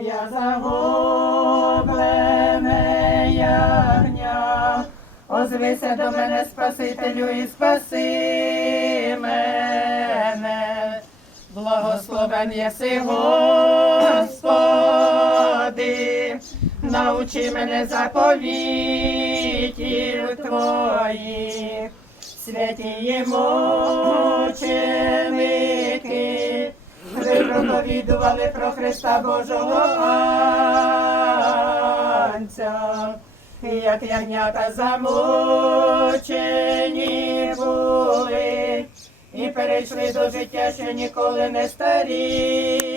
Я загублене ягня, озвися до мене, Спасителю, і спаси мене. Благословен єси, Господи, научи мене заповітів Твоїх, святі мученики, проповідували про Христа Божого Анця, як ягнята замучені були, і перейшли до життя, що ніколи не старіє.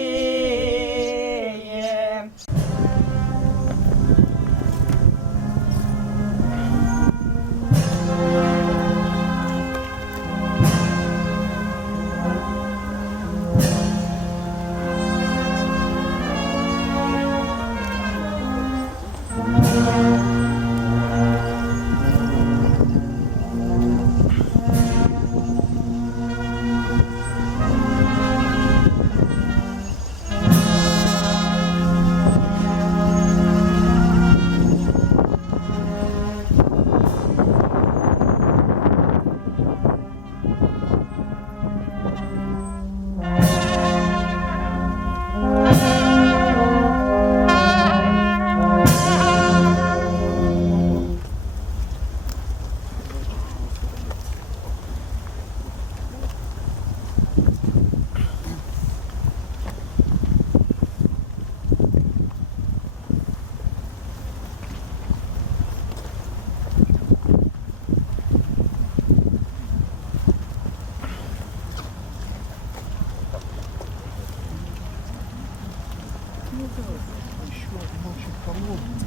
еще ночью холодно.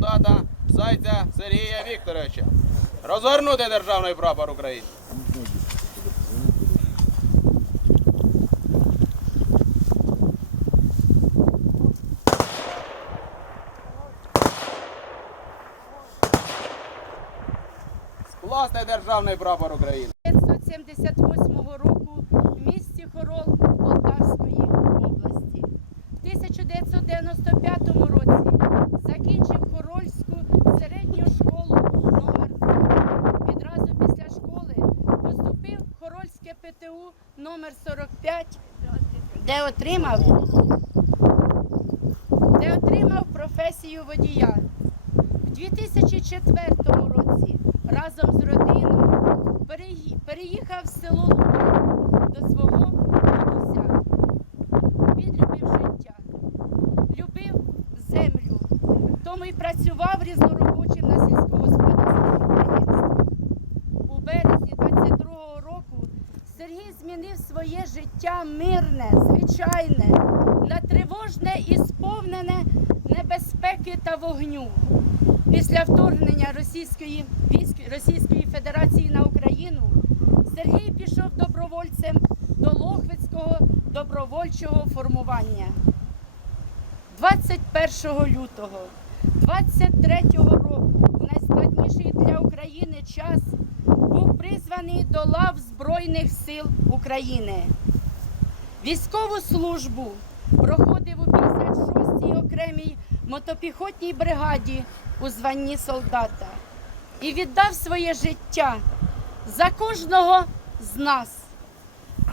Солдата Зайця Сергія Вікторовича. Розгорнути державний прапор України. Скласти державний прапор України. 1978 року в місті Хорол Полтавської області. В 1995 році ПТУ номер 45, де отримав, де отримав професію водія. В 2004 році разом з родиною переїхав в село мирне, звичайне, на тривожне і сповнене небезпеки та вогню. Після вторгнення Російської військ Російської Федерації на Україну Сергій пішов добровольцем до Лохвицького добровольчого формування. 21 лютого 23-го року, в найскладніший для України час, був призваний до лав Збройних сил України. Військову службу проходив у 56-й окремій мотопіхотній бригаді у званні солдата і віддав своє життя за кожного з нас,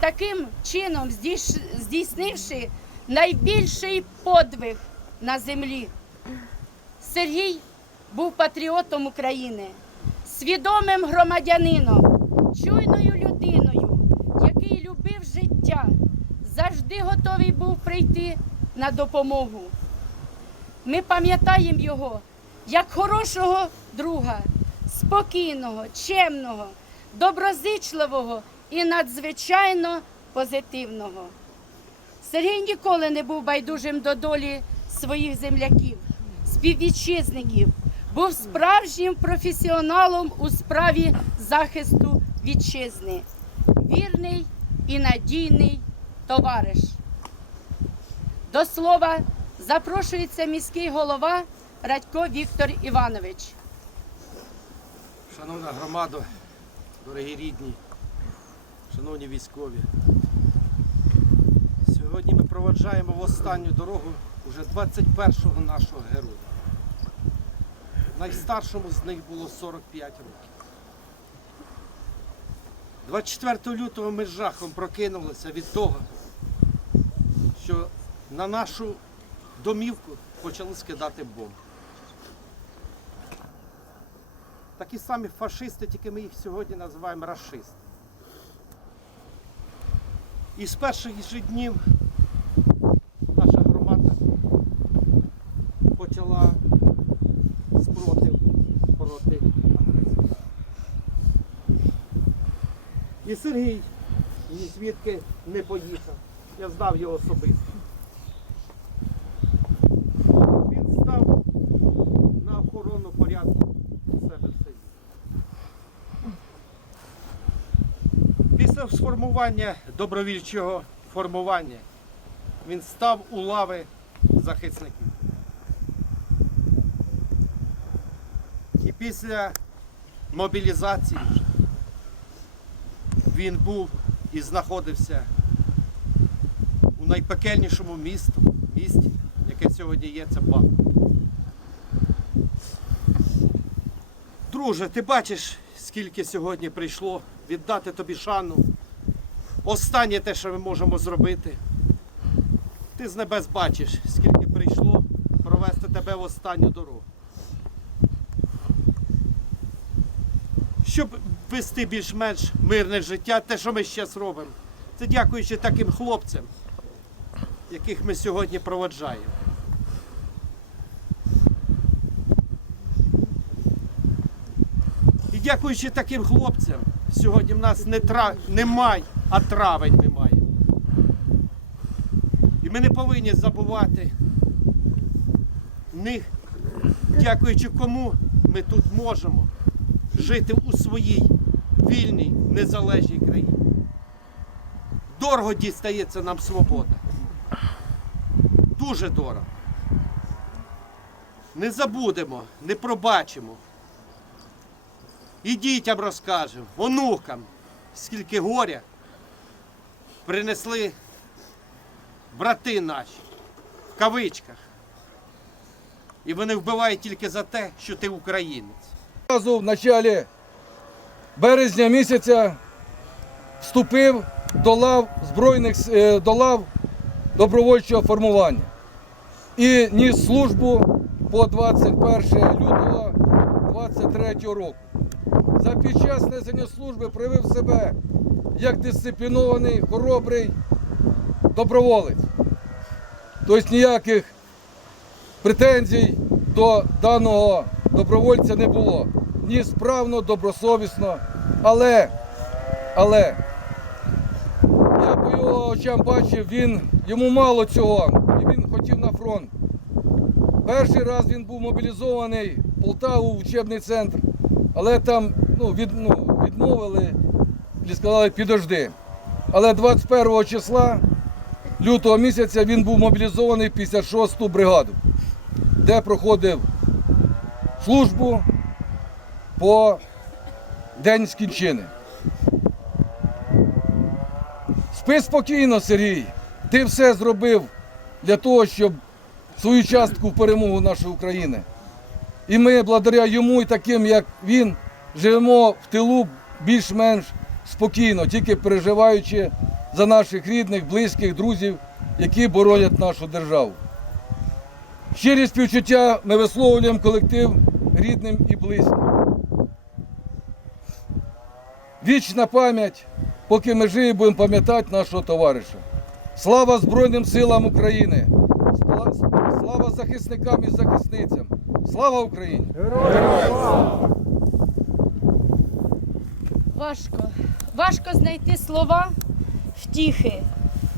таким чином здійснивши найбільший подвиг на землі. Сергій був патріотом України, свідомим громадянином, завжди готовий був прийти на допомогу. Ми пам'ятаємо його як хорошого друга, спокійного, чемного, доброзичливого і надзвичайно позитивного. Сергій ніколи не був байдужим до долі своїх земляків, співвітчизників, був справжнім професіоналом у справі захисту вітчизни, вірний і надійний товариш. До слова запрошується міський голова Радько Віктор Іванович. Шановна громада, дорогі рідні, шановні військові. Сьогодні ми проводжаємо в останню дорогу уже 21-го нашого героя. Найстаршому з них було 45 років. 24 лютого ми з жахом прокинулися від того, на нашу домівку почали скидати бомби. Такі самі фашисти, тільки ми їх сьогодні називаємо расисти. І з перших же днів наша громада почала спротив проти агресора. І Сергій ні звідки не поїхав. Я знав його особисто. Він став на охорону порядку у себе в селі. Після сформування добровільчого формування він став у лави захисників. І після мобілізації він був і знаходився у найпекельнішому місту, місті, яке сьогодні є, це Бахмут. Друже, ти бачиш, скільки сьогодні прийшло віддати тобі шану. Останнє те, що ми можемо зробити. Ти з небес бачиш, скільки прийшло провести тебе в останню дорогу. Щоб вести більш-менш мирне життя, те, що ми зараз робимо, це дякуючи таким хлопцям, яких ми сьогодні проводжаємо. І дякуючи таким хлопцям, сьогодні в нас не, тра... не май, а травень ми маємо. І ми не повинні забувати них, дякуючи кому ми тут можемо жити у своїй вільній, незалежній країні. Дорого дістається нам свобода. Дуже дорого. Не забудемо, не пробачимо. І дітям розкажемо, онукам, скільки горя принесли брати наші в кавичках. І вони вбивають тільки за те, що ти українець. Разу в началі березня місяця вступив до лав збройних е, до лав добровольчого формування і ніс службу по 21 лютого 23 року. За під час несення служби проявив себе як дисциплінований, хоробрий доброволець. Тобто ніяких претензій до даного добровольця не було. Ні справно, добросовісно. Але, але я по його очам бачив, він, йому мало цього, і він хотів на фронт. Перший раз він був мобілізований в Полтаву в учебний центр, але там ну, від, ну, відмовили і сказали підожди. Але 21 числа лютого місяця він був мобілізований в 56-ту бригаду, де проходив службу по день скінчини. Спи спокійно, Сергій. Ти все зробив для того, щоб свою частку в перемогу нашої України. І ми, благодаря йому і таким, як він, живемо в тилу більш-менш спокійно, тільки переживаючи за наших рідних, близьких, друзів, які боронять нашу державу. Щирі співчуття ми висловлюємо колектив рідним і близьким. Вічна пам'ять, поки ми живі, будемо пам'ятати нашого товариша. Слава Збройним силам України! Слава захисникам і захисницям! Слава Україні! Важко. Важко знайти слова втіхи.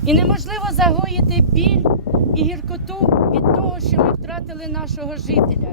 І неможливо загоїти біль і гіркоту від того, що ми втратили нашого жителя.